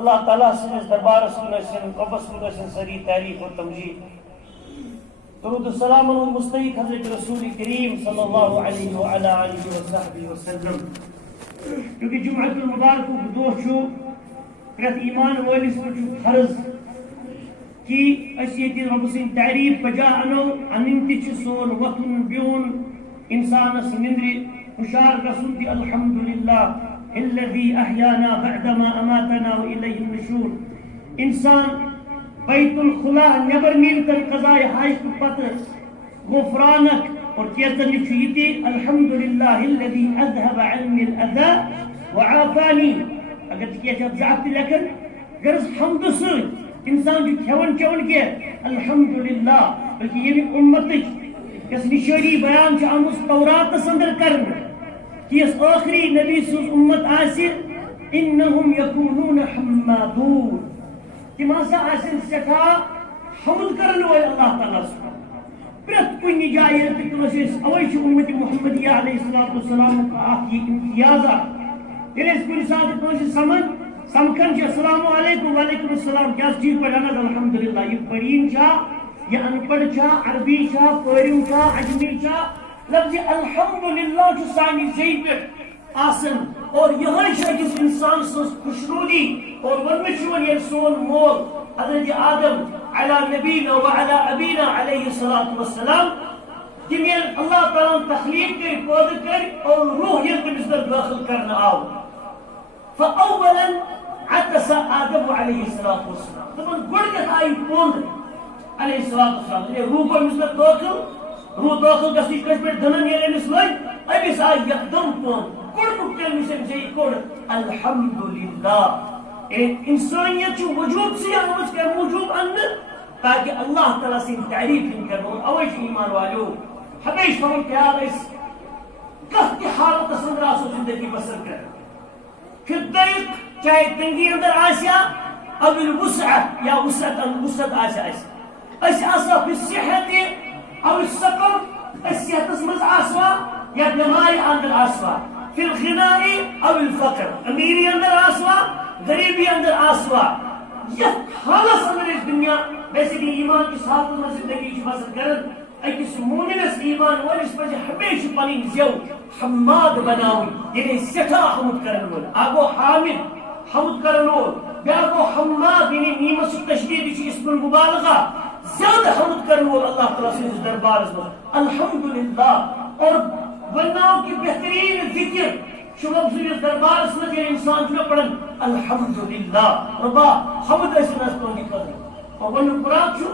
اللہ تعالیٰ سنس دربار سن ربس سن سری تعریف و تمجید. درود السلام علی مستحق حضرت رسول کریم صلی اللہ علیہ وعلی آلہ وصحبہ وسلم. کیونکہ جمعۃ المبارک دہ چھُ پرٛٮ۪تھ ایمان وٲلِس پٮ۪ٹھ چھُ فرض کہ أسۍ ییٚتہِ رۄبہٕ سٕنٛدۍ تعریٖف بجا اَنو. اَنٕنۍ تہِ چھِ سون وۄتھُن بِہُن اِنسانَس نِندرِ ہُشار گژھُن تہِ الحمدللہ الذی احیانا بعدما اماتنا وإلیہ النشور. انسان بیت الخلا نبر نیرتن قضائے حاجت پتہ غفرانک اور کیتن چھُ یہِ تہِ الحمدللہ الذی اذهب عنی الاذى وعافانی. اگر کینٛہہ چھِ زٕ تہِ لیکھن غرض حمدٕ سۭتۍ انسان چھُ کھٮ۪وان چٮ۪وان کینٛہہ الحمدللہ بلکہ ییٚمہِ اُمتٕچ یۄس نِشٲنی بیان چھِ آمٕژ توراتس اندر کرنہٕ کہ یۄس ٲخری نبی سٕنٛز اُمت آسہِ انہم یکونون حمادون. تِم ہسا آسن سٮ۪ٹھاہ حمد کرن وٲلۍ اللہ تعالیٰ سُنٛد. پرٛٮ۪تھ کُنہِ جایہِ تُلس أسۍ اوے چھُ اُمتِ محمدیہ علیہ الصلوۃ والسلامُک اکھ یہِ امتیازا. ییٚلہِ أسۍ کُنہِ ساتہٕ کٲنٛسہِ سمکھان چھِ السلام علیکم وعلیکم السلام کیٛاہ ٹھیٖک پٲٹھۍ اہن حظ الحمدللہ. یہِ پٔریٖن چھا یہِ ان پڑھ چھا عربی چھا پٲرِم چھا اجمی چھا لفظ الحمدللہ چھُ سانہِ زیٚیہِ پٮ۪ٹھ آسان. اور یِہوٚے چھِ أکِس اِنسان سٕنٛز خوشروٗدی. اور ووٚنمُت چھُ وۄنۍ ییٚلہِ سون مول حضرت آدم علی نبینا وعلی ابینا علیہ الصلوۃ والسلام تِم ییٚلہِ اللہ تعالیٰ ہن تخلیٖق کٔرۍ پٲدٕ کٔرۍ اور روح ییٚلہِ تٔمِس منٛز دٲخل کرنہٕ آو فاولا عطس آدم علیہ الصلوۃ والسلام. دپان گۄڈٕنیتھ آیہِ پوٚنٛد علیہ الصلوۃ والسلام. روح گوٚو أمِس منٛز دٲخل. روح دٲخل گژھنٕچ کٲنٛسہِ پٮ۪ٹھ دٕنن ییٚلہِ أمِس لٔگۍ أمِس آیہِ یکدم پوٚنٛد. گۄڈٕنیُک کٔلمہٕ یُس أمۍ زیٚیہِ کوٚڑ الحمدللہ. انسانیت چھُ وجوٗدسٕے آمٕژ کَمہِ موٗجوٗب اَننہٕ تاکہِ اللہ تعالیٰ سٕنٛدۍ تعریٖف یِن کرنہٕ. اور اَوَے چھُ ایمان والیو ہمیشہِ تھاوُن خیال أسۍ کانٛہہ تہِ حالتس اندر آسو زندگی بسر کران. فی الضیق چاہے تنگی اندر آسیا او الوسعہ یا وسعت آسیا أسۍ آسوا فی الصحت او السقم أسۍ صحتس منٛز آسوا یا بٮ۪مارِ اندر آسوا فی الغناء او الفقر امیری اندر آسوا غریبی اندر آسوا یتھ حالس اندر أسۍ دنیا بیسکلی ایمان کِس حالتس منٛز زندگی چھِ بسر کران أکِس مومنس ایمان وٲلِس پزِ ہمیشہِ پنٕنۍ زٮ۪و حماد بناوٕنۍ یعنی سٮ۪ٹھاہ حمد کرن وول. اکھ گوٚو حامد حمد کرن وول بیٛاکھ گوٚو حماد یعنی میٖمس چھُ تشدیٖد چھُ اسم المبالغہ زیادٕ حمد کرن وول اللہ تعالیٰ سٕنٛدِس دربارس منٛز الحمدللہ. اور ونناو کہ بہترین ذکر چھُ رۄب سٕنٛدِس دربارس منٛز ییٚلہِ انسان چھُ پران الحمدللہ رۄبا حمد ٲسِن حظ تُہنٛدِ خٲطرٕ. اور وَنُن مُراد چھُ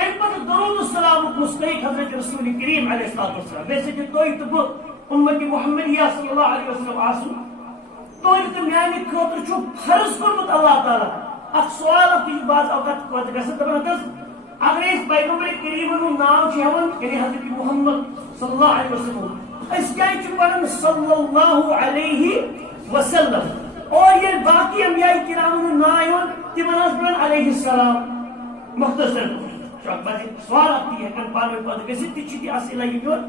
امہِ پتہٕ درود السلامُک مستحق حضرت رسول کریم علیہ الصلوۃ والسلام. بیسکلی تُہۍ تہٕ بہٕ اُمتِ محمدیہ صلی اللہ علیہ وسلم آسُن تُہنٛدِ تہٕ میانہِ خٲطرٕ چھُ فرض کوٚرمُت اللہ تعالیٰ. اکھ سوال اکھ تہِ چھُ بعض اوقات پتہٕ گژھان دپان حظ اگر أسۍ پیغمبر کریٖمن ہُنٛد ناو چھِ ہٮ۪وان یعنی حضرت محمد صلی اللہ علیہ وسلم أسۍ کیٛازِ چھِ پران صلی اللہ علیہ وسلم. اور ییٚلہِ باقی انبیاء کرامن ہُنٛد ناو یِوان تِمن حظ پران علیہ السلام مختصر. سوال اکھ تہِ ہٮ۪کان پانہٕ ؤنۍ پتہٕ گٔژھِتھ تہِ چھِ تہِ اصل یِوان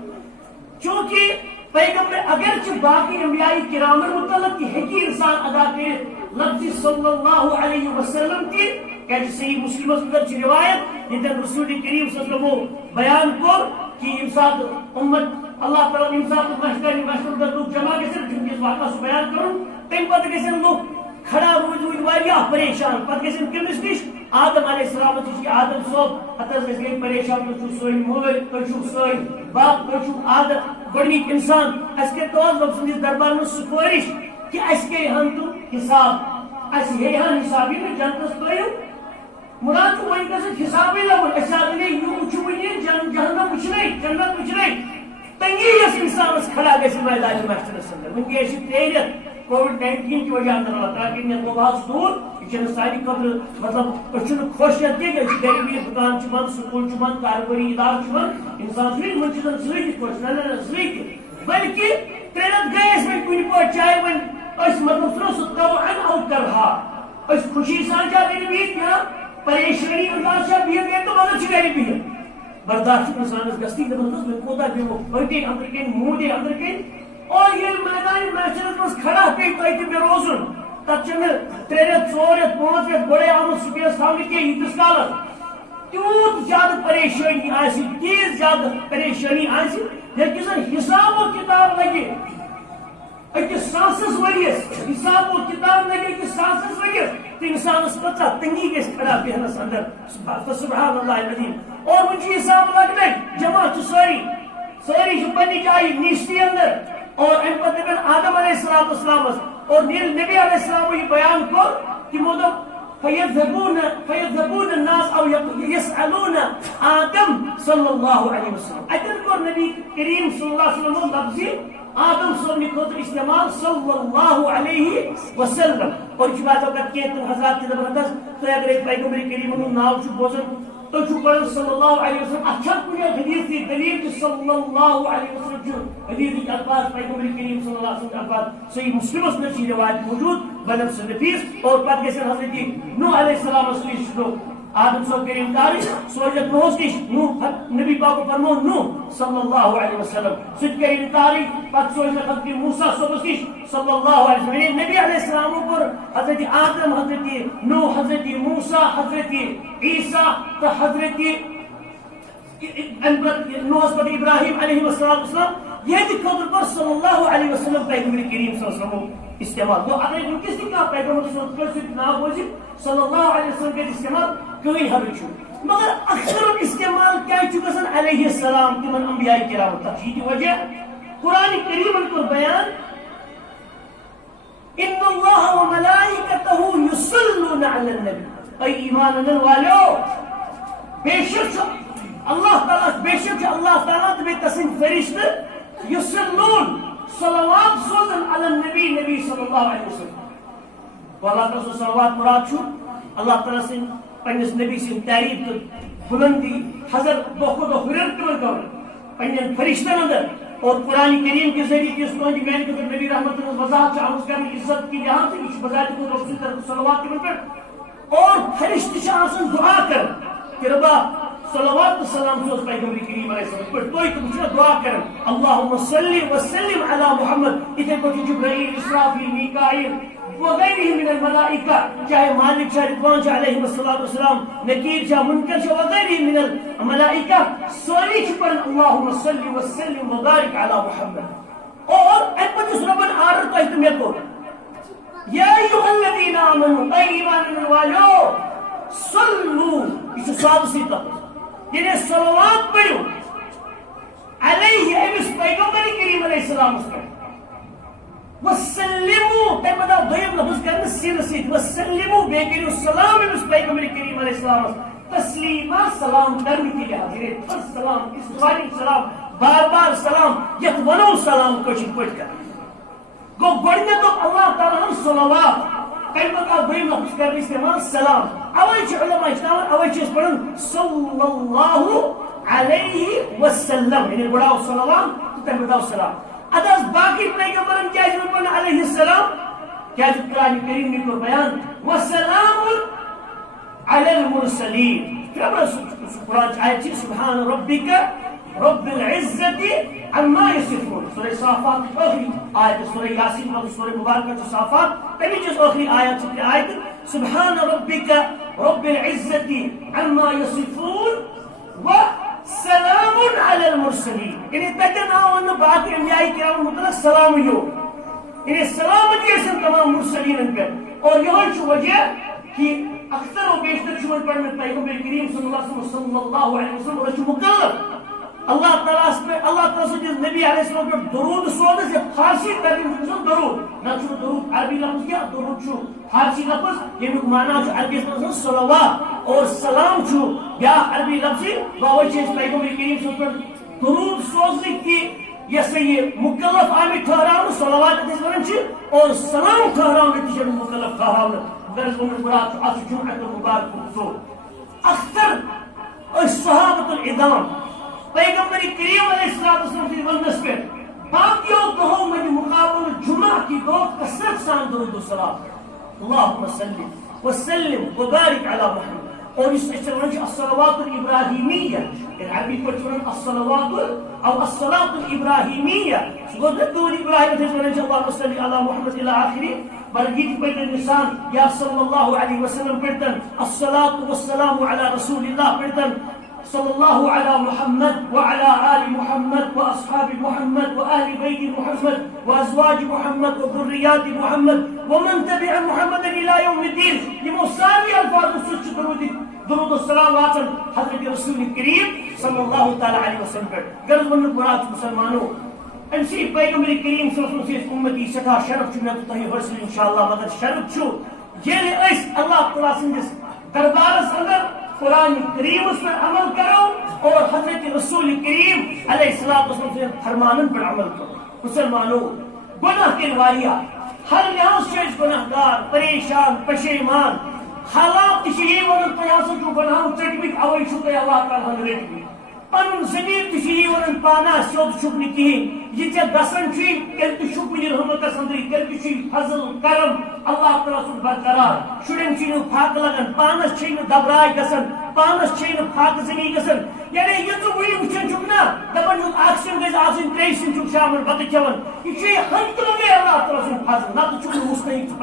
چوٗنکہِ پیغمبر اگر چھِ باقی انبیاء کرامن متعلق تہِ ہیٚکہِ انسان ادا کٔرِتھ لفظ صلی اللہ علیہ وسلم تہِ کیٛازِ صحیح مسلمس منٛز چھِ روایت ییٚتٮ۪ن رسول کریم صلی اللہ علیہ وسلمو بیان کوٚر کہ ییٚمہِ ساتہٕ اُمت اللہ تعالیٰ ییٚمہِ ساتہٕ مشورٕ لُکھ جمع گژھن چوٗنکہِ واقعہ سُہ بیان کرُن تمہِ پتہٕ گژھن لُکھ کھڑا روٗدۍ واریاہ پریشان. پتہٕ گژھن کٔمِس نِش آدم علیہ السلام نِش کہ آدم صٲب ہتہٕ حظ أسۍ گٔے پریشان تُہۍ چھِو سٲنۍ مٲلۍ تُہۍ چھِو سٲنۍ باپ تُہۍ چھِو آدم گۄڈنِکۍ اِنسان اَسہِ کٔرۍتو حظ رۄب سٕنٛدِس دربارس منٛز سُفٲرِش کہ اَسہِ کٔرۍ ہن تہٕ حساب اَسہِ ہیٚیہِ ہن حساب یہِ نہٕ جنتس ترٲیِو. مراد چھُ وۄنۍ گژھِ حسابٕے لگُن. أسۍ حظ وَنے یہِ وٕچھِو وٕنہِ جہنم وٕچھنَے جنت وٕچھنَے تنگی یۄس اِنسانس کھڑا گژھِ میدانہِ محشرس اندر. وٕنکیٚس چھِ 3 رٮ۪تھ کووِڈ-19 کہِ وجہ اندر اللہ تعالیٰ کٔرِنۍ یتھ مُباحث دوٗر. یہِ چھُنہٕ سانہِ خٲطرٕ مطلب أسۍ چھِنہٕ خۄش یتھ کینٛہہ أسۍ چھِ غریبی دُکان چھُ بنٛد سکوٗل چھُ بنٛد کاروبٲری ادارٕ چھُ بنٛد انسان چھُنہٕ یِمن چیٖزن سۭتۍ تہِ خۄش نہ سۭتۍ تہِ بلکہِ 3 رٮ۪تھ گٔے أسۍ وۄنۍ کُنہِ پٲٹھۍ چاہے وۄنۍ أسۍ مطلب سُہ سُہ طوعن او کرہا أسۍ خوشی سان چھا گرِ بِہِتھ یا پریشٲنی انسان چھا بِہِتھ گرِ تہٕ مگر چھِ گرِ بِہِتھ برداشت چھُ انسانس گژھنٕے دپان حظ وۄنۍ کوتاہ بیٚہمو أتی أنٛدرٕ کَنۍ موٗدے أنٛدرٕ کَنۍ. اور ییٚلہِ میدانہِ محشرس منٛز کھڑا پیٚیہِ تۄہہِ تہٕ مےٚ روزُن تک ترٛےٚ رٮ۪تھ 4 رٮ۪تھ 5 رٮ۪تھ گۄڈے آمُت سپیس تھاونہٕ کینٛہہ ییٖتِس کالس تیوٗت زیادٕ پریشٲنی آسہِ تیٖژ زیادٕ پریشٲنی آسہِ ییٚلہِ کہِ زن حساب و کتاب لگہِ أکِس ساسس ؤرِیس حساب و کتاب لگہِ أکِس ساسس ؤرِیس تہٕ انسانس کۭژاہ تنگی گژھِ کھڑا بیہنس اندر سبحان اللہ العظیم اور وۄنۍ چھُ حساب لگنے جمع چھِ سٲری چھِ پننہِ جایہِ نیشتی اندر اور امہِ پتہٕ دپن آدم علیہ الصلوۃ والسلامس اور ییٚلہِ نبی علیہ السلام یہ بیان کوٚر تِمو دوٚپ فَيَذْهَبُونَ النَّاسَ أَوْ يَسْأَلُونَ آدم صلی اللہ علیہ وسلم اتن کوٚر نبی کریم صلی اللہ علیہ وسلم لفظی آدم صٲبنہِ خٲطرٕ استعمال صلی اللہ علیہ وسلم اور یہ بات اوقات کینٛہہ تِم حضرات تہِ دپان حظ تُہۍ اگر پیغمبر کریم ہُنٛد ناو چھُ بوزان تُہۍ چھُو پران صلی اللہ علیہ وسلم اتھ چھا کُنہِ حدیثی دلیل کہ صلی اللہ علیہ وسلم چھُ حدیثٕکۍ الفاظ پیغمبر کریم صلی اللہ علیہ وسلم الفاظ صحیح مسلمس منٛز چھِ روایت موجود بنن سُہ نفیس اور پتہٕ گژھن حضرت نوح علیہ السلامس نِش چھُ آدم صٲب کٔرِن کارٕچ سوزت نوحس نِش نوح نبی پاکو فرمو نوح صلی اللہ علیہ وسلم سُہ تہِ کٔرِن کارٕچ پتہٕ سوزت حضرت موسیٰ صٲبس نِش صلی اللہ علیہ وسلم یعنی نبی علیہ السلامو کوٚر حضرت آدم حضرت نوح حضرت موسیٰ حضرت عیسیٰ تہٕ حضرت نوحس پتہٕ ابراہیم علیہ السلام یہندِ خٲطرٕ کوٚر صلی اللہ علیہ وسلم پیغمبر کریم صلی اللہ علیہ وسلم استعمال گوٚو اگر ونکیٚس تہِ کانٛہہ پیغمبر صٲب کٲنٛسہِ سۭتۍ ناو بوٗزِتھ صلی اللہ علیہ وسلم کٔرِ استعمال کٕہٕنۍ حرج چھُ مگر اکثر استعمال کیٛازِ چھُ گژھان علیہ السلام تِمن انبیاء کرام تتھ چھُ یہِ تہِ وجہ قرآن کریٖمن کوٚر بیان ان اللہ وملائکتہ یصلون علی النبی اے ایمان انن والیو بے شک چھُ اللہ تعالیٰ تہٕ بیٚیہِ تسٕنٛدۍ فرشتہٕ یصلون صلوات سوزن علی النبی نبی صلی اللہ علیہ وسلم اللہ تعالیٰ سُنٛد صلوات مراد چھُ اللہ تعالیٰ سٕنٛدۍ پننس نبی سٕنٛدۍ تعریف تہٕ بلندی حضرت دۄہ کھۄتہٕ دۄہ ہُریر تِمن کرُن پننٮ۪ن فرشتن اندر اور قرآن کریم کے ذریعے یُس تُہنٛدِ میانہِ خٲطرٕ نبی رحمتن ہٕنٛز وضاحت چھِ آمٕژ کرنہٕ عزت کہِ لحاظ یہِ چھُ بذاتِ خود رۄب سٕنٛدِ طرفہٕ صلوات تِمن پٮ۪ٹھ اور فرشتہٕ چھِ آسان دعا کران کہ ربا صلوات تہٕ سلام سوز پیغمبر کریم علیہ السلام پٮ۪ٹھ تُہۍ تِم چھِنہ دعا کران اللہُمَّ صلی وسلم علی محمد یِتھے پٲٹھۍ چھُ جبرائیل اسرافیل میکائیل وغیرہ من الملائکہ چاہے مالک چھا رضوان چھا علیہ السلام نکیر چھا منکر چھا وغیرہ من الملائکہ سٲری چھِ پران اللہُمَّ صلی وسلم وبارک علی محمد اور امہِ پتہٕ یُس رۄبن آرڈر تۄہہِ تہٕ مےٚ کوٚر یا ایھا الذین آمنوا اے ایمان انن والیو صلو یہِ چھُ صادسٕے تتھ یعنی صلوات پٔرِو علیہ أمِس پیغمبر کریم علیہ السلامس پٮ۪ٹھ وسلمو تمہِ پتہٕ آو دوٚیِم لفظ کرنہٕ سیٖنہٕ سۭتۍ وسلمو بیٚیہِ کٔرِو سلام أمِس پیغمبر کریم علیہ السلامس تسلیما سلام کرنہٕ کہِ لحاظ یعنی تھٔز سلام استواری سلام بار بار سلام یتھ ونو سلام کٲشِر پٲٹھۍ کران گوٚو گۄڈٕنیتھ دوٚپ اللہ تعالیٰ ہن صلوات تمہِ پتہٕ آو دوٚیِم لفظ کرنہٕ استعمال سلام اوے چھِ علماء ہیٚچھناوان اوے چھِ أسۍ پران صلی اللہ علیہ وسلم یعنی گۄڈٕ آو صلوات تہٕ تمہِ پتہٕ آو سلام اد حظ باقی پیغمبرن کیٛازِ ووٚن پران علیہ السلام کیٛازِ قرآن کریم یہِ کوٚر بیان وسلام علی المرسلین سُہ قرآن چہِ آیت چھِ سبحان ربک رب العزت عما یصفون سورہ صافات ٲخری آیت سورہ یاسین مطلب سورہ مبارکہ چھِ صافات تمِچ یۄس ٲخری آیت چھِ تہِ آیت سبحان ربک رب العزت عما یصفون وسلام علی المرسلین یعنی تتٮ۪ن آو وننہٕ باقی انبیاء کرامن متعلق سلام یعنی سلامتی ٲسِن تمام مرسلیٖنن پٮ۪ٹھ اور یِہوے چھُ وجہ کہ اکثر و بیشتر چھُ وۄنۍ پرمٕتۍ پیغمبر کریم صلی اللہ علیہ وسلم اور أسۍ چھِ مُکلف اللہ تعالیٰ سٕنٛدِس نبی علیہ السلام پٮ۪ٹھ درود سوزنس یتھ فارسی ترجمہٕ چھُ گژھان درود نہ چھُ درود عربی لفظ کینٛہہ درود چھُ فارسی لفظ ییٚمیُک معنی چھُ عربی یس منٛز صلوات اور سلام چھُ بیاکھ عربی لفظی اوے چھِ أسۍ پیغمبر کریم صٲبس پٮ۪ٹھ درود سوزنٕکۍ تہِ یہ سا یہ مکلف آمٕتۍ ٹھہراونہٕ صلوات یتھ أسۍ ونان چھِ اور سلام ٹھہراونہٕ تہِ چھِ مکلف ٹھہراونہٕ غرض ووٚنمُت مراد چھُ اتھ چھُ جمعہ مبارک ژوٚر اکثر أسۍ صحابۃ العظام پیغمبر کریم علیہ السلام سٕنٛدِس وننس پٮ۪ٹھ باقیو دۄہو منٛز مقابلہٕ جمعہ کہِ دۄہ کثرت سان درود و سلام اللہُمَّ صلی وسلم وبارک علی محمد اور یُس أسۍ ونان چھِ الصلوات الابراہیمیہ ییٚلہِ عربی پٲٹھۍ چھِ ونان الصلوات او الصلاۃ الابراہیمیہ سُہ گوٚو نہ درود ابراہیم یتھ أسۍ ونان چھِ اللہُمَّ صلی علی محمد الی آخری بلکہ پڑھن انسان یا صلی اللہ علیہ وسلم پڑھتن الصلاۃ والسلام علی رسول اللہ پڑھتن صلی اللہ علی محمد وعلى آل محمد واصحاب محمد وآل بیت محمد وازواج محمد وذریات محمد ومن تبع محمد الى یوم الدین. یہ ساری الفاظ سچ درود السلام واچن حضرت رسول کریم صلی اللہ تعالی علیہ وسلم پہ. غرض ون مراد مسلمانوں ام سی پیغمبر کریم صلی اللہ علیہ وسلم امتی سٹھا شرف چھ مے تہ حاصل انشاءاللہ. مگر شرف چھ ییٚلہِ أسۍ اللہ تعالیٰ سٕنٛدِس دربارس اندر قرآن کریم پر عمل کرو اور حضرت رسول کریم علیہ السلام سٕنٛدٮ۪ن فرمانن پر عمل کرو. مسلمانوں گناہ کے واریاہ ہر لحاظ سے گناہ گار پریشان پشیمان حالات تہ یہ ونان تہ ہسا چھو گناہو ژٹمٕتۍ اوے چھو تۄہہِ اللہ تعالیٰ ہن رٔٹمٕتۍ. پنُن ضمیر تہ یہ ونان پانا سیوٚد چھُکھ نہٕ کہیٖنۍ. یہ ژےٚ گژھان چھُے تیٚلہِ تہِ چھُکھ وٕنہِ رحمتس انٛدرٕے تیٚلہِ تہِ چھُے فضل کرم اللہ تعالیٰ سُنٛد برقرار. شُرٮ۪ن چھُے نہٕ فاقہٕ لگان پانس چھے نہٕ دبراے گژھان پانس چھے نہٕ فاقہٕ زٔنی گژھان. یعنی یہ ژٕ وٕنہِ وٕچھان چھُکھ نا دپان چھُکھ اکھ سِنۍ گژھِ آسٕنۍ ترٛیٚیہِ سِنۍ چھُکھ شامن بتہٕ کھٮ۪وان. یہ چھُے ہنٛگتہٕ منٛگے اللہ تعالیٰ سُنٛد فضل. نتہٕ چھُکھ نہٕ مستحق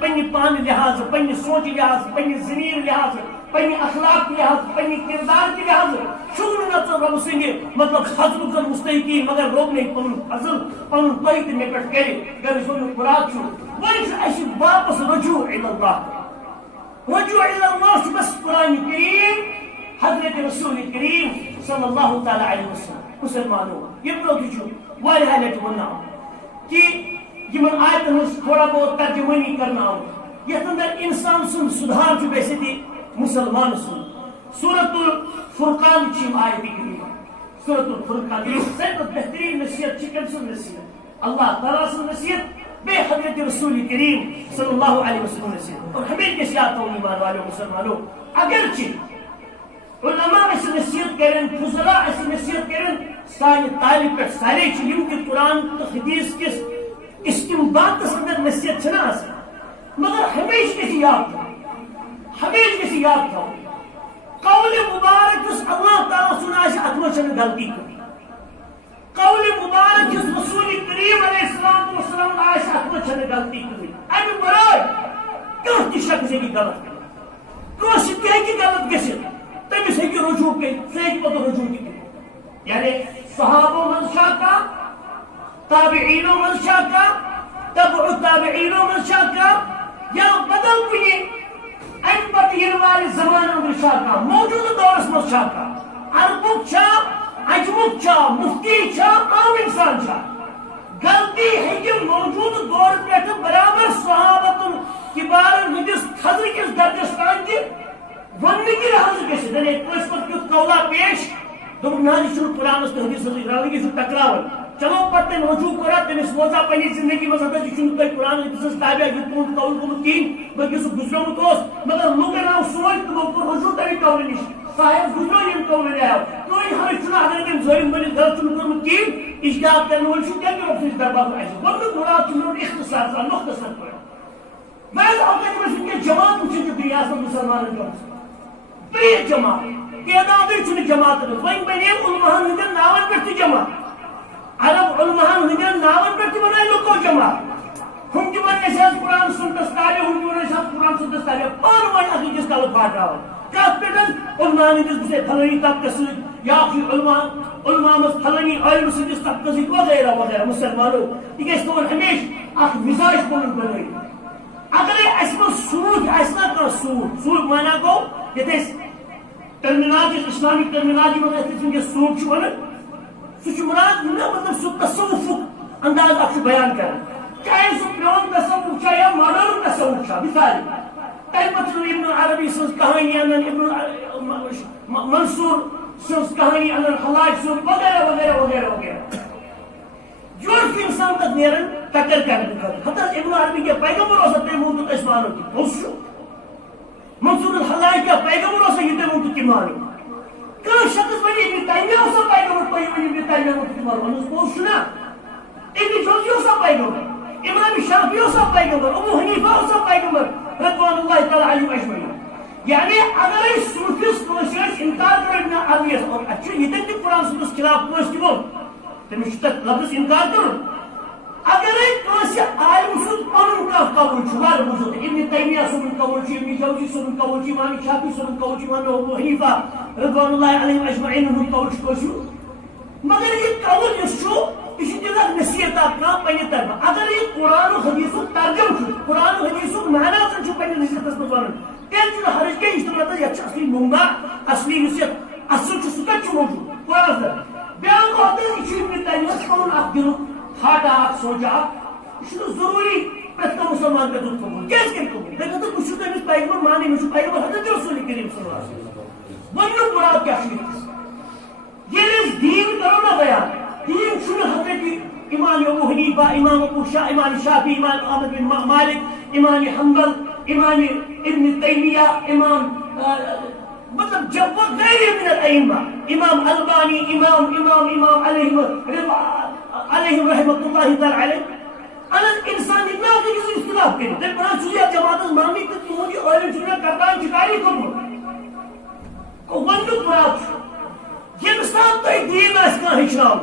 پننہِ پانہٕ لحاظہٕ پننہِ سونچہِ لحاظہٕ پننہِ ضمیٖر لحاظہٕ پننہِ اخلاق لحاظہٕ پننہِ کردار کہِ لحاظہٕ چھُکھ نہٕ ژٕ رۄبہٕ سٕنٛدِ مطلب فضلُک زن مستحقی. مگر رۄب نے پنُن فضل پنُن تۄہہِ تہِ مےٚ پٮ۪ٹھ کرِ. غرض وَنُک مُراد چھُ وۄنۍ چھُ اَسہِ واپس رجوع الی اللہ. رجوع الی اللہ چھُ بس قرآن کریم حضرت رسول کریم صلی اللہ تعالیٰ علیہ وسلم. مسلمانوں یہ برونٛہہ چھُ واریاہ لٹہِ وننہٕ کہ یمن آیتن ہٕنٛز تھوڑا بہت ترجمٲنی کرنہٕ آمٕژ یتھ اندر انسان سُنٛد سُدھار چھُ بیٚیہِ مسلمان سُنٛد. سورۃ الفرقان چھِ یِم آیتہِ کریٖمہ. سورۃ الفرقان یہ ساروی کھۄتہٕ بہتریٖن نصیحت چھِ کٔمۍ سٕنٛز نصیحت؟ اللہ تعالیٰ سٕنٛز نصیحت بیٚیہِ حضرت رسول کریم صلی اللہ علیہ وسلم نصیحت. اور ہمیشہ گژھِ یاد تھاوُن ایمان والٮ۪و مسلمانو اگرچہ علماء اسہِ نصیحت کرن فضلاء اسہِ نصیحت کرن سانہِ تالہِ پٮ۪ٹھ سارے چھِ یِم تہِ قرآن تہٕ حدیث کِس استمباتس اندر نصیحت چھنہ آسان. مگر ہمیشہ گژھِ یاد تھاوُن ہمیشہ گژھِ یاد تھاوُن قول مبارک یُس اللہ تعالیٰ سُنٛد آسہِ اتھ منٛز چھنہٕ غلطی کٕہٕنۍ. قول مبارک یُس رسول کریم علیہ السلام وسلم آسہِ اتھ منٛز چھنہٕ غلطی کٕہٕنۍ. امہِ ورٲے کانٛہہ تہِ شخص ہیٚکہِ غلط کٔرِتھ. کٲنٛسہِ تہِ ہیٚکہِ غلط گٔژھِتھ تٔمِس ہیٚکہِ رجوع کٔرِتھ سُہ ہیٚکہِ پتہٕ رجوع تہِ کٔرِتھ. یعنی صحابو منٛز چھا کانٛہہ تابعیٖنو منٛز چھا کانٛہہ تبع تابعیٖنو منٛز چھا کانٛہہ یا بدل کُنہِ امہِ پتہٕ یِنہٕ والہِ زمانہٕ اندر چھا کانٛہہ موجوٗدٕ دورس منٛز چھا کانٛہہ عربُک چھا عجمُک چھا مفتی چھا عام انسان چھا غلطی ہیٚکہِ موجوٗدٕ دور پٮ۪ٹھٕ برابر صحابتُن کِبارن ہٕنٛدِس تھزرٕکِس درجس تام تہِ وننہٕ کہِ لحاظہٕ گٔژھِتھ. یعنی کٲنٛسہِ پتہٕ کیُتھ قولا پیش دوٚپُکھ نہ حظ یہِ چھُنہٕ قرآنس تہٕ حدیٖثس رلان یہِ چھُ ٹکراوان. چلو پتہٕ تٔمۍ رجوع کوٚرا تٔمِس ووٚژا پننہِ زندگی منٛز ہسا یہِ چھُنہٕ تۄہہِ قرآن حدیٖثس تابع یہِ تُہُنٛد قول گوٚمُت کِہیٖنۍ بلکہِ سُہ گُزریومُت اوس. مگر لُکن آو سونٛچ تِمو کوٚر رجوع تمہِ قولہٕ نِش. صاحب گُزریو ییٚمہِ قولہٕ نِش آو کٕہٕنۍ حرج چھُنہٕ اگر تٔمۍ ظٲلِم بٔنِتھ غلط چھُنہٕ کوٚرمُت کِہیٖنۍ. اجتہاد کرن وول چھُ تیٚلہِ رۄب سٕنٛدِس دربارس منٛز اَسہِ وَننُک مُراد چھُ میون اختصار سان مختصر پٲٹھۍ. بعض اوقات یِم أسۍ وٕنکیٚس جماعت وٕچھان چھِ دُنیاہس منٛز مُسلمانن گٔمٕژ پرٛٮ۪تھ جماعت تعدادٕے چھُنہٕ جماعتن ہٕنٛز. وۄنۍ بنیو علماہن ہٕنٛدٮ۪ن ناون پٮ۪ٹھ تہِ جماعت. عرب علماہن ہٕنٛدٮ۪ن ناون پٮ۪ٹھ تہِ بنٲے لُکو جماعت. ہُم تہِ وَنان أسۍ حظ قرآن سُنتس تابع ہُم تہِ وَنان أسۍ حظ قرآن سُنتس تابع پانہٕ ؤنۍ اکھ أکِس کلہٕ پھاٹراوان. کتھ پٮ۪ٹھ علماہن ہٕنٛدِس بہٕ چھُس فلٲنی طبقس سۭتۍ یا چھُ علما منٛز فلٲنی عٲلمہٕ سٕنٛدِس طبقس سۭتۍ وغیرہ وغیرہ. مسلمانو یہِ گژھِ تھاوُن ہمیشہ اکھ مِزاج پنُن بنٲیِتھ. اگرے اسہِ منٛز سوٗد آسہِ نا کانٛہہ سوٗد مانا گوٚو یتھ أسۍ ٹرمینالجی اسلامی ٹرمینالجی منٛز أسۍ وٕنکیٚس سوٗد چھِ وَنان سُہ چھُ مُراد نہ مطلب سُہ تصوُفُک انداز اکھ چھُ بیان کران. چاہے سُہ پرٛون تصوُف چھا یا ماڈٲرٕن تصوُف چھا. مثال تمہِ پتہٕ چھُ ابن عربی سٕنٛز کہانی انان ابن منصور سٕنٛز کہانی انان حلاج سُنٛد وغیرہ وغیرہ وغیرہ وغیرہ. یورٕ چھُ انسان تتھ نیران ٹکر کرنہٕ خٲطرٕ. ہتہٕ ابن عربی کیٛاہ پیغمبر اوسا تٔمۍ ووٚن تہٕ أسۍ مانو تہِ پوٚز چھُ. منصور الحلاج کیٛاہ پیغمبر اوسا یہِ تٔمۍ ووٚن تہٕ تہِ مانو. کانٛہہ شخص ونہِ ابن تیمیہ اوسا پیغمبر تُہۍ ؤنِو ابن تیمیہ ووٚن تہٕ تہِ مانو. وَنُس پوٚز چھُ نا. ابن جوزی اوسا پیغمبر امام شافعی اوسا پیغمبر ابو حنیفہ اوسا پیغمبر رضوان اللہ تعالیٰ علیہم اجمعین. یعنی اگر صوٗفِس کٲنٛسہِ آسہِ انکار کران ابن عربیس اَتھ چھُ ییٚتٮ۪ن تہِ قرآن صٲبس خلاف کٲنٛسہِ تہِ ووٚن تٔمِس چھُ تتھ لفظس انکار کرُن. اگر کانس عالم سن پن قول وار موجود ابن تیمیہ سن قول ابن جوزی سن قول امام شافعی سن قول امام ابو حنیفہ رضوان اللہ علیہم اجمعین ہند قول مگر یہ قول اس یہ دِوان نصیحت پنہ طرف اگر یہ قرآن و حدیث ترجم قرآن و حدیث معنی زن پنہ نصیحتس مز ون تیل حرج کی اجتماع یہ اصلی نونگا اصلی اصل سہ کتھ موجود قرآن بیاکھ یہ ابن تیمیہ پن اخ دل ہاٹا اخ سوچا یہ ضروری پریت کانٛہہ مسلمان پہ قبول کیٛازِ کرِ قبول دپن بہٕ چھُس تٔمِس پیغمبر مانٕنۍ مےٚ چھُ پیغمبر حضرت رسول کریم صلی اللہ علیہ وسلم وننُک مراد کیٛاہ چھُ ییٚلہِ أسۍ دیٖن کرو نا بیان دیٖن چھُنہٕ حضرت امام ابو حنیفہ امام ابو شاہ امام شافعی امام احمد بن مالک امام حنبل امام ابن تیمیہ امام مطلب جب وہ غیر من الائمہ امام البانی امام علیہم رحمۃ اللہ تعالی علیہ انسان اتنا کسی اختلاف کرے تیل بنا چوزیا جماعت مامی تو تمہی عالم چوزیا کرتا ہے چکاری کو ونڈو پرات یہ مثال تو دین اس کا ہچناو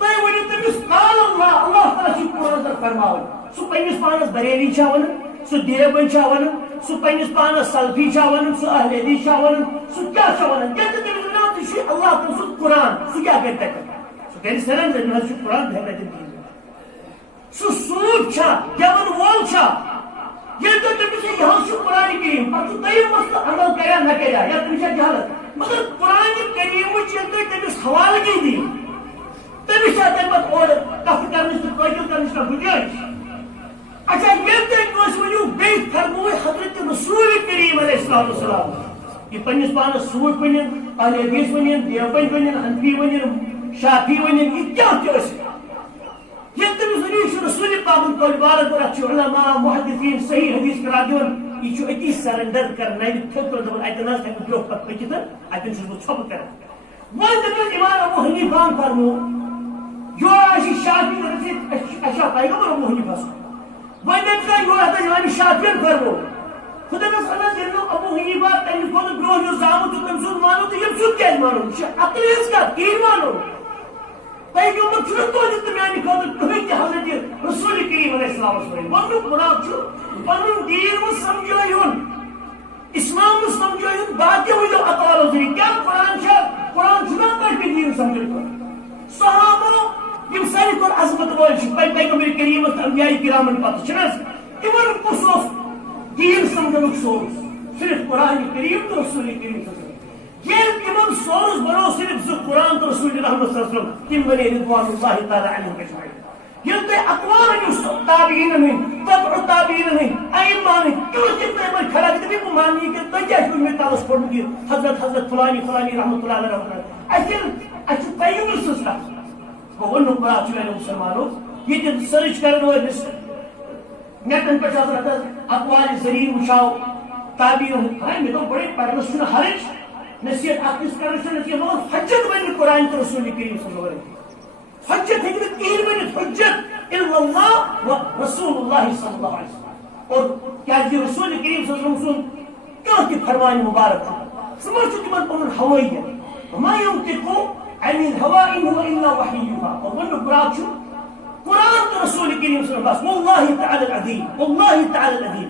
تو ونی تمس قال اللہ تعالی چھ قرآن در فرماو سو پنس پانس بریلی چھ ون سو دیوبند چھ ون سو پنس پانس سلفی چھ ون سو اہل حدیث چھ ون سو کیا چھ ون کہ تمس نا چھ اللہ تعالی قرآن سو کیا کہتا ہے سو کہ سرن در چھ قرآن ہے دین سو سود چھا گیون وول چھا یہ تو تمس یہاں چھ قرآن کریم پتہ تیم مست عمل کریا نہ کریا یا تمس جہالت مگر قرآن کریم چھ تمس حوالہ کی دی تمس تم پتہ اور کف کرنس تو قیدل کرنس کا گنجائش اچھا یہ تو ونیو بیت فرموے حضرت رسول کریم علیہ الصلوۃ والسلام یہ پنس پانس سود ونن اہل حدیث ونن دیوبند ونن حنفی ونن شافعی ونن یہ کیا چھ یہ تمس ونیو رسول پاک کو عبارت اور علماء محدثین صحیح حدیث کرا دیون یہ چھ اتی سرنڈر کرنے تھوک دبن اتناس تک بلوک پت پکت اتن چھ چھپ کر وہ دبن امام ابو حنیفہ فرمو جو اشی شافعی رسید اشا پیغمبر ابو حنیفہ وہ دبن جو امام شافعی فرمو خدا نس اللہ جنو ابو حنیفہ تم کو برو جو زامت تم سن مانو تو یہ سن کیا مانو عقل اس کا تیر مانو پیغمبر چھو تو جت میانی خاطر تہندِ حضرت رسول کریم علیہ السلام وسلم ونُک مراد چھُ پنُن دیٖن مہ سمجھٲیُن اسلام مہ سمجھٲیُن باقیو وجو اقوالو ذریعہ کیا قرآن چھُنا پٔرِتھ دیٖن سمجھُن صحابہ یم ساروی کھۄتہٕ عظمت وٲلۍ چھِ پیغمبر کریٖمس تہٕ انبیاء کرامن پتہٕ چھُنہ حظ تِمن کُس اوس دیٖن سمجھنُک سورس صرف قرآن کریم تہٕ رسول کریم صلی اللہ علیہ وسلم یہ تمن سورس بنو صرف زٕ قرآن تو رسول رحمت صلی اللہ علیہ وسلم تم بنے رضوان اللہ تعالی علیہم اجمعین یہ تو اقوام جو تابعین میں تبع تابعین میں ائمہ میں کیوں کتنے بڑے کھڑا کہ بھی مانی کہ تو کیا کوئی میں تاس پڑھ دی حضرت فلانی رحمت اللہ علیہ رحمت اچھا پیغمبر صلی اللہ علیہ وسلم وہ نو بڑا چلے مسلمانوں یہ سرچ کرن وہ نیٹن پر حضرت اقوال ذریعہ وچھاؤ تابعین ہے میں تو بڑے پرمس نہ حرج نصیحت اکس کرنے نصیحت اور حجت بن قرآن تو رسول کریم صلی اللہ علیہ وسلم حجت ہے کہ تین بن حجت الا اللہ و رسول اللہ صلی اللہ علیہ وسلم اور کیا جی رسول کریم صلی اللہ علیہ وسلم کیا کہ فرمان مبارک سمجھ چکی من پنن ہوئی ہے وما ينطق عن الهوى ان هو الا وحي يوحى اور وہ برات قرآن تو رسول کریم صلی اللہ علیہ وسلم والله تعالی العظیم والله تعالی العظیم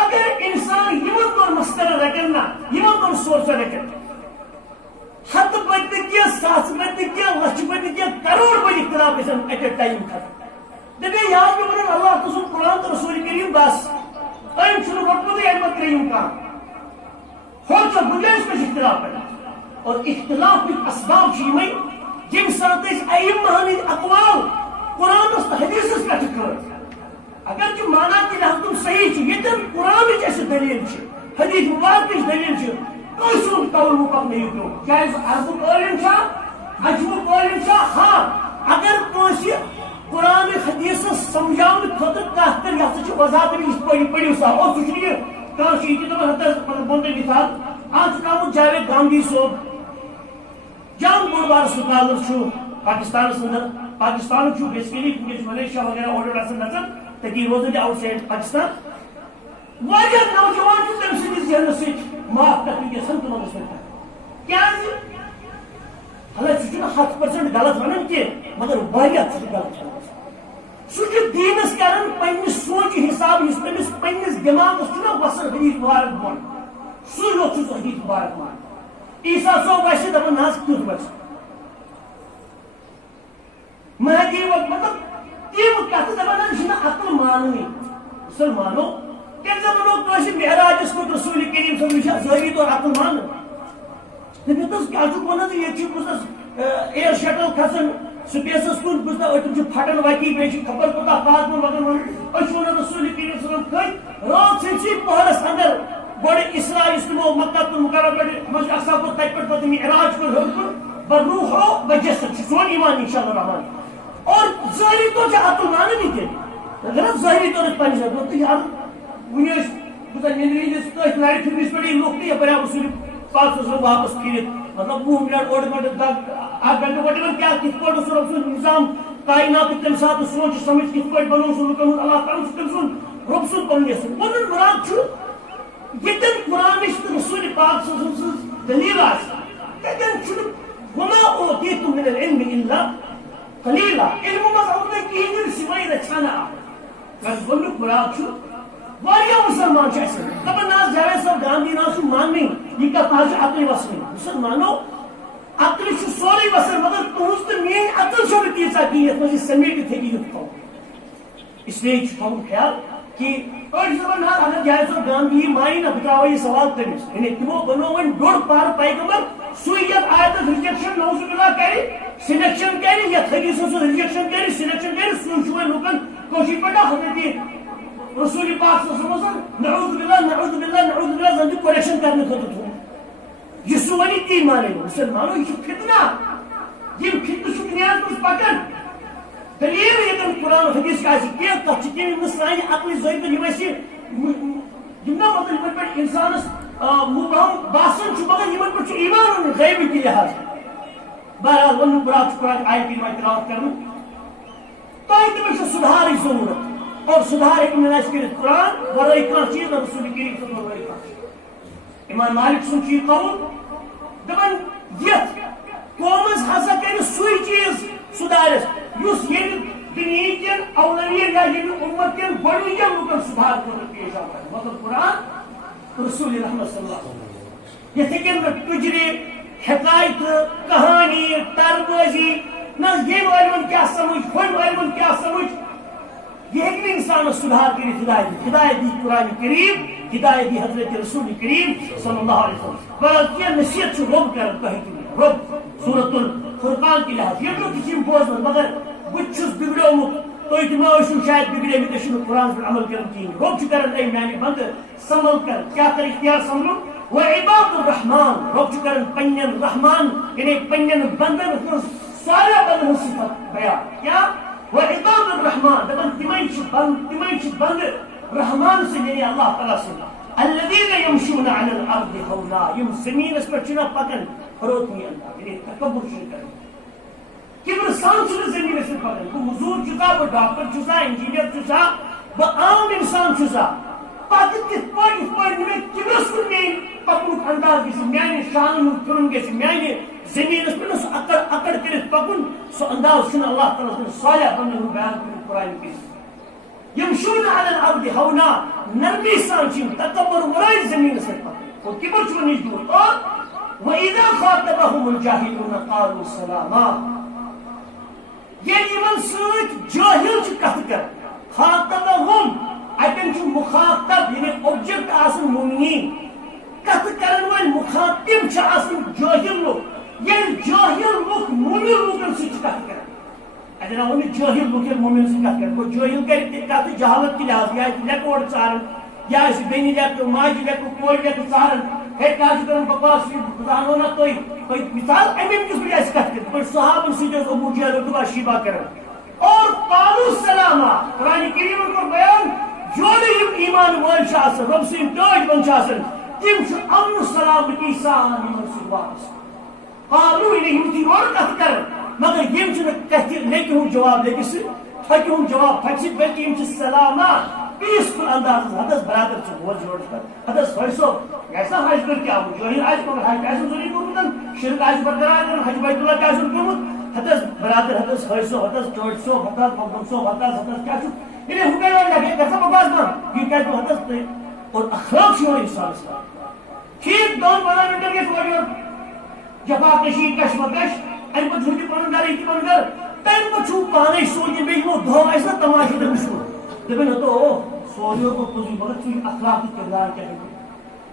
اگر انسان یمن پر مسئلہ رکھنا یمن پر سوچ رکھنا ہتھ بد کیا ساس بد کیا لچھ بد کیا کروڑ بد اختلاف گژھن ایٹ اے ٹائم ختم دپے یاد پیوان اللہ تسن قرآن تو رسول کریم بس ام چھُنہٕ روٚٹمُتٕے اَمہِ پتہٕ ترٛٲیِو کانٛہہ ہورٕ چھا گُنجٲیِش کٲنٛسہِ اختلاف کرنس اور اختلافٕکۍ اسباب چھِ یِمے ییٚمہِ ساتہٕ أسۍ ائمہ ہٕنٛدۍ اقوال قرآنس تہٕ حدیثس پٮ۪ٹھ کھٲلۍ اگر کہ مانا کہ تم صحیح چھِ ییٚتٮ۪ن قرآنٕچ اَسہِ دلیٖل چھِ حدیث مبارکٕچ دلیٖل چھِ کٲنٛسہِ ہُنٛد قول مُقابلہٕ کیوں کیٛازِ عربُک عٲلِم چھا عجمُک عٲلِم چھا ہاں اگر کٲنٛسہِ قرآن حدیثس سمجھاونہٕ خٲطرٕ کتھ کرِ یہِ ہسا چھِ وضاحت یِتھ پٲٹھۍ پٔرِو سا اور سُہ چھُنہٕ یہِ کانٛہہ چھُ یہِ تہِ دپان ہتس بۄن تۄہہِ مثال آز چھُ آمُت جاوید گاندھی صٲب جان بوٚڑ بار سکالر چھُ پاکستانس انٛدر پاکستانُک چھُ بیسکلی وٕنکیٚس ملیشیا وغیرہ اورٕ یورٕ آسان نژان تٔتی روزان تہِ آوُٹ سایڈ پاکستان واریاہ نوجوان چھِ تٔمۍ سٕنٛدِس ذہنس سۭتۍ معاف کرنہٕ یژھان تِمن اوس کیٛازِ حالانکہِ سُہ چھُنہٕ 100% غلط ونان کینٛہہ مگر واریاہ چھُ غلط تمس کرن پنس سوچ حساب اس تمس پنس دماغس چھنا وسن حدیث مبارک بون سو یوت چھ حدیث مبارک مان عیسیٰ صاحب ویسے دپن ناس کیت ویسے مہدی وقت مطلب تم کت دپان یہ عقل ماننی مسلمانوں کیا زمانوں کیسے معراجس کو رسول کریم صلی اللہ علیہ وسلم ظاہری طور عقل مان دپس کیا ونان یہ ایئر شٹل کھسن سپیسس کن بزا تم پھٹن وکی بیچ خبر کوتا پاس مگر ون رسول کریم صلی اللہ علیہ وسلم کھت رات سے پہرس اندر بڑے اسراء استمو مکہ المکرمہ پہ مسجد اقصی کو تک پہ معراج کو ہو بروح و جسد سون ایمان انشاءاللہ الرحمن اور ظاہری طور سے عقل مانے نہیں تھے اگر ظاہری طور سے پنج تو یار ونیس بزا نیندریس تو لڑ پھرس پہ لوگ تھی پر رسول پاک صلی اللہ علیہ وسلم واپس پھرت مطلب 20 منٹ اوڑ گھنٹہ 8 گھنٹہ وٹ ایور کیا کت پہ رسول نظام کائنات تم سات سوچ سمجھ کت پہ بنو سن لکن اللہ تعالیٰ تم سن رب سن پنس ون مراد یتن قرآن رسول پاک صلی اللہ علیہ وسلم دلیل تتن وما اوتیتم من العلم الا قلیلا علم مزعود کہین سوائے رچھانا ون مراد واریاہ مسلمان دپان ناس جاوید صاحب گاندھی ناس ماننی یہ کت ناس عقل وسنی مسلمانوں عقل سوری وسن مگر تہذ تو میری عقل چھ تیژا کی یت مجھ سمیٹت ہیکہ یت تھو اس لیے تھو خیال کہ دپان اگر جاوید صاحب گاندھی مانی نا بہ تراو یہ سوال تمس یعنی تمو بنو ون ڈوڑ پار پیغمبر سو یت آیت ریجیکشن نعوذ باللہ کر سلیکشن کر یت حدیث ریجیکشن کر سلیکشن کر سو لوکن کوشش پڑا حضرت رسول پاک صلی اللہ علیہ وسلم نعوذ باللہ نعوذ باللہ نعوذ باللہ زندگی کوریکشن کرنے خاطر تھو یہ سونی تی مانے مسلمانوں یہ فتنہ یہ فتنہ شکنیات کچھ پکن دلیل یتن قرآن و حدیث کا کی تک تم سانہ عقل ظاہر یہ نا مطلب یمن پہ انسانس مبہم باسن مگر یمن پہ ایمان غیبی کی لحاظ بہرحال ون برات قرآن آیت کی تلاوت کرنا تمہیں تمہیں سدھار ضرورت اور سدھار ایک مناس کر قرآن ورائے کان چیز رسول کریم صلی اللہ علیہ وسلم امام مالک سن چیز قول دپان یت قومس ہسا کر سوئی چیز سدھارس اس یہ دنیا کن اولین یا یہ امت کن بڑی لوکن سدھار کر پیش آ مطلب قرآن رسول رحمت صلی اللہ علیہ وسلم یہ کن تجری حکایت کہانی تربوزی نہ یہ والن کیا سمجھ پھل والن کیا سمجھ یہ ایک انسان سدھار کر ہدایت دی قرآن کریم ہدایت دی حضرت رسول کریم صلی اللہ علیہ وسلم بلکہ نصیحت رب کر رب سورۃ الفرقان کی لحاظ یہ تو کسی بوزن مگر بچس بگڑومت تھی تم شاید بگڑے مت قرآن پر عمل کر رب کران اے میانہ بند سنبھل کر کیا کر اختیار سنبھلو وہ عباد الرحمان رب کران پنن رحمان یعنی پنن بندن سارا بندن صفت بیان کیا وہ عباد الرحمان دپان تمہیں بند رحمان سے یعنی اللہ تعالیٰ سے الذین یمشون علی الارض ہونا یم زمین اس پر چنا پکن فروتنی اللہ یعنی تکبر شروع کریں کبر سان چھ زمین اس پر پکن وہ حضور چکا وہ ڈاکٹر چسا انجینئر چسا وہ عام انسان چسا پاکت کس پوائنٹ میں کبرس کن نہیں پکن انداز گسی میانی شان کرن گسی میانی زمین اس پر اکڑ کرت پکن سو انداز سن اللہ تعالیٰ سن صالح بندن بیان کرن قرآن کی یمشون علی الارض ہونا نرمی سان چھ تکبر ورائے زمین سے پکن وہ کبر چھ نہیں دور اور وَإِذَا خَاطَبَهُمُ الْجَاهِلُونَ قَالُوا سَلَامًا یہ من سۭتۍ جاہل چھ کتھ کر خاطبہم اتن چھ مخاطب یعنی اوبجیکٹ آسن مؤمنین کتھ کرن وول مخاطب چھ آسن جاہل لوگ یہ جاہل لوگ مومن لوگن سۭتۍ چھ کتھ کرن اتنا ون جاہل لوگ مومن سۭتۍ کتھ کرن کوئی جاہل کر کتھ جہالت کی لحاظ یا لیکوڑ ژارن یا بینی لیکو ماجہِ لیکو کورِ لیکو ژارن ہے کاج کرن بکواس زانو نا توئی کوئی مثال امین کس بجائے اس کتھ کرن صحابن سۭتۍ اوس ابو جہل دعا شیبا کرن اور قالوا سلاما قرآن کریم کو بیان جو ایمان وول چھ آسان رب سٕنٛدۍ ٹٲٹھۍ بن چھ آسان تم چھ امن سلامتی سان یمن سۭتۍ واپس قالوا یعنی یم تھی اور کتھ کرن مگر یم چھنہٕ کتھِ لیکہِ ہُنٛد جواب لیکہِ سۭتۍ تھکہِ ہُنٛد جواب تھکہِ سۭتۍ بلکہ یم چھ سلاما پیسفل انداز حدث برادر چھ بول جوڑ کر حدث فیصو ایسا حج کر کیا ہو جو حج کو حج ایسا ضروری کرمت شرک حج برقرار کر حج بیت اللہ کیا کرمت حدث برادر حدث فیصو حدث چوڑ سو حدث مقدم سو حدث کیا چھ یعنی حکم لگے گژھا بکواس بند یہ کیا تو حدث اور اخلاق سے انسان اس کا ٹھیک دون 15 منٹن گیس وجہ جفا کشی کشمکش ام پہ چھوٹی پن گھر یہ پن گھر تم پہ چھو پانے سوچ بی وہ دھو ایسا تماشے دے مشہور دپن تو سوریو کو تجھ مگر چھ اخلاق کردار کیا ہے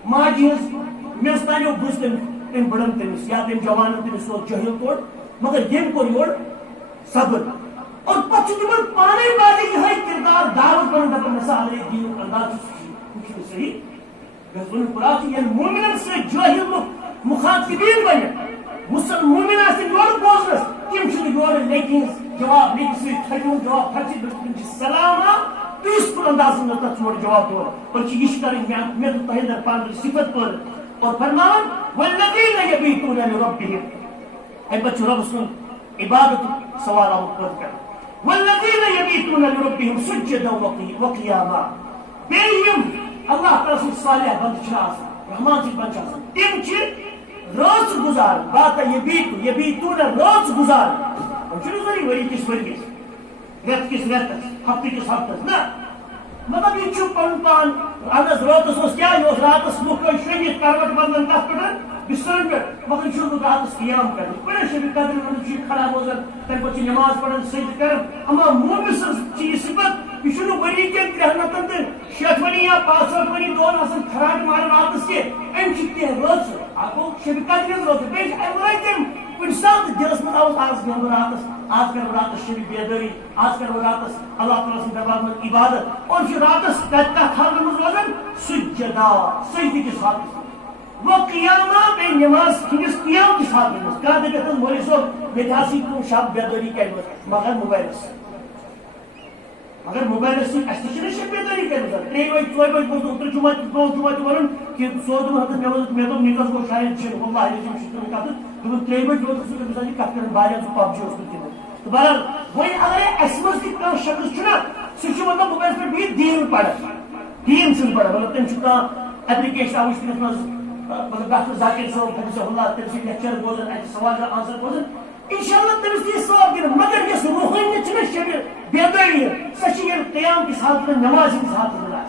ماجی مس تانیو بس تم بڑن تمس یا تم جوان تمس سو جہل کوڑ مگر یم کو یور صبر اور پچھ تمن پانے بازی یہ کردار دعوت بن دپن مثال ہے دین انداز کچھ صحیح گزن پراتی ان مومنن سے جاہل مخاطبین بن مومن آسن یور بوزنس تم چھ یور لیکن جواب لیکن کھجون جواب کھچ سلام پیسفل انداز میں تک جواب دو اور یہ کریں میں تو تہندر پاندر صفت پر اور فرمان والذین یبیتون لربهم اے بچو رب سن عبادت سوال پر کر والذین یبیتون لربهم سجدا وقیاما بیم اللہ تعالی صالح بند چھ رحمان سے بند چھ تم چھ روز گزار بات یبیتون روز گزار اور چھ ضروری وری کس وری رت کس رت ہفتے کس ہفتس نا مطلب یہ پن پان اگر راتس کیا راتس لوگ شنگت کروٹ بدلن تک پہ بسترن پہ مگر چھ راتس قیام کر پڑے شب قدر من کھڑا روزان تم پہ نماز پڑھن سجد کرن اما مومن سن یہ صفت یہ وری کے 300 6 ونی یا 65 ونی دون آسان کھراٹ مارن راتس کے ام روز آگو شب قدر روز بیچ تم کن سات دلس من آوس آز گھر راتس آج کر راتس شب بیداری آج کر راتس اللہ تعالیٰ سن دربار میں عبادت اور راتس کتا کھانا من روزن سجدا سجدی کے ساتھ وہ قیامہ بے نماز کس قیام کے ساتھ نماز کہا دے کہتا مولی صاحب بیداسی کو شب بیداری کہہ مگر موبائل سے اگر موبائل سے اسٹیشن شب بیداری کہہ مگر 3 بجے 4 بجے کو اتر جمعہ ورن کہ سود میں حضرت میں تو نکاح کو شاید چھن اللہ علیہ وسلم کہتا تو 3 بجے جو تو مثلا کہہ کر باہر تو پبجی اس کو تو بہرحال وہی اگر اسمس کی کا شخص چھنا سچ مطلب موبائل پر بھی دین پڑھ دین سے پڑھ مطلب تم چھکا اپلیکیشن اوش کے مطلب ڈاکٹر ذاکر صاحب حفظہ اللہ تم سے لیکچر بوزن سوال آنسر بوزن انشاءاللہ تم سے ثواب دین مگر یہ روحانی چھنا شب بیداری سچ یہ قیام کی حالت میں نماز کی حالت میں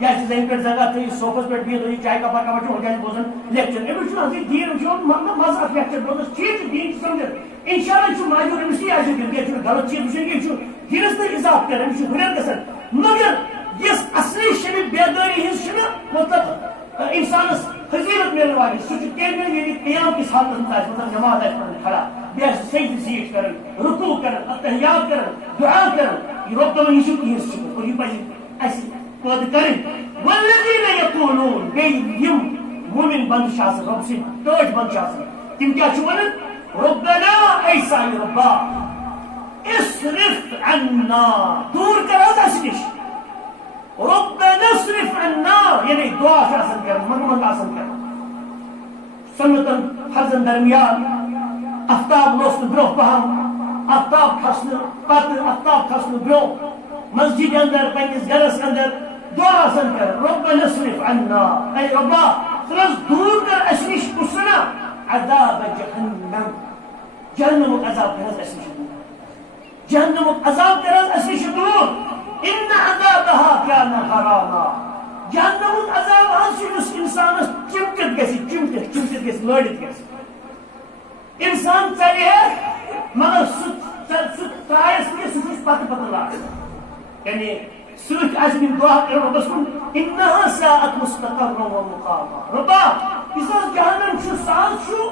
یا زمین پر جگہ تھی صوفس پر بھی تو چائے کا پاکا بچو ہو جائے بوزن لیکچر اے بچو ہم دین وچو مزہ لیکچر بوزن چیز دین سمجھ انشاءاللہ چھ ماجو رمسی آجو دین یہ چھ غلط چیز وچو یہ چھ دینس پر اضافہ کرن چھ ہنر گسن مگر یہ اصلی شب بیداری ہن چھنا مطلب انسانس فضیلت ملنے والی سچ کیمے یہ قیام کی حالت میں مطلب نماز ہے کھڑا بے سجدہ سیٹ کرن رکوع کرن التحیات کرن دعا کرن یہ رب تمہیں یشو کی حصہ اور یہ پائی ایسی قد کرن والذین یقولون بیم مومن بند شاس رب سے توج بند شاس تم کیا چھوڑن ربنا ایسا ربا اصرف عنا دور کر اسنش ربنا اصرف عنا یعنی دعا شاسن کر منمت آسن کر سنتن حزن درمیان افتاب روست برو پہم افتاب کھسن پتر افتاب کھسن برو مسجد اندر پنس گرس اندر دعا سن کر ربنا اصرف عنا اے ربا ترس دور کر اسنش کسنا عذاب جہنم جہنم عذاب کرس اسنش دور جہنم عذاب کرس اسنش دور ان عذابها كان غراما جہنم عذاب اس انسان چمٹت گژھِ لڑت گژھِ انسان چلے مگر ترایس نہ سہ پتہ پتہ لاگ یعنی سوچ آس دعا کر ربس کن انها ساءت مستقرا ومقاما ربا اس جہنم چھ ساز چھ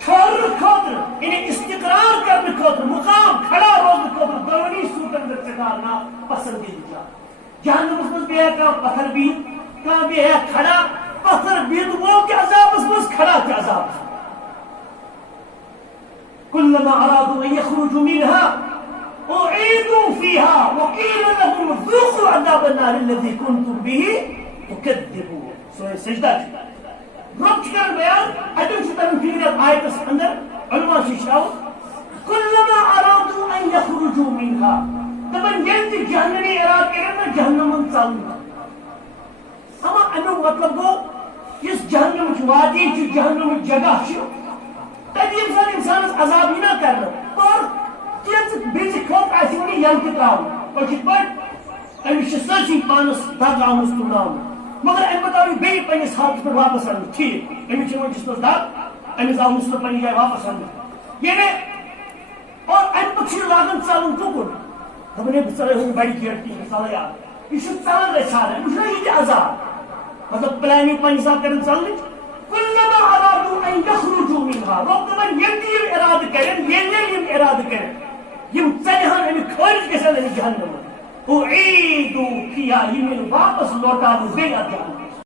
ٹھہر خاطر یعنی استقرار کرنے خاطر مقام کھڑا روزنے خاطر دونوں صورتن میں چکارنا پسندیدہ جہنم میں بے کا پتھر بھی کا بھی ہے کھڑا پتھر بھی وہ کہ عذاب اس کھڑا کہ عذاب كلما ارادوا ان يخرجوا منها اعيدوا فيها وقيل لهم ذوقوا عذاب النار الذي كنتم به تكذبون سورة سجدہ رب کر بیان ادم شتن فکرت آیت اندر علماء شاو كلما ارادوا ان يخرجوا منها تمن جلد جہنمی اراد کرنا جہنم چلنا اما انو مطلب گو اس جہنم وادی چ جہنم جگہ چ تدیم سان انسان عذاب ہی نہ کرنا اور کیس بیچ کھوت آسی ونی یم تراؤ اور جت پر امس سرسی پانس دگ آمت تمام مگر ام پتہ آو بیٚیہِ پننس حالتس پہ واپس انہ ٹھیک امس جسمس دگ امس آو نسل پنہ جائے واپس انہ یہ اور ام پتہ لاگان ژلن کُکُن دپان ہے بہٕ ژلے بڑِ گیٹ کِہیٖنۍ ژلے آ یہ ژلان رژھان امس چھُنہ یہِ عذاب مطلب پلاننگ پنہ حساب کران ژلنٕچ كلما ارادوا ان يخرجوا منها رب دپان ییٚلہِ ارادٕ کرن ییٚلہِ ارادٕ کرن یم ژلہن امہِ خٲرج گژھن امہِ جہنم اعیدوا فيها یم واپس لوٹاو بیٚیہِ اتھ جہنم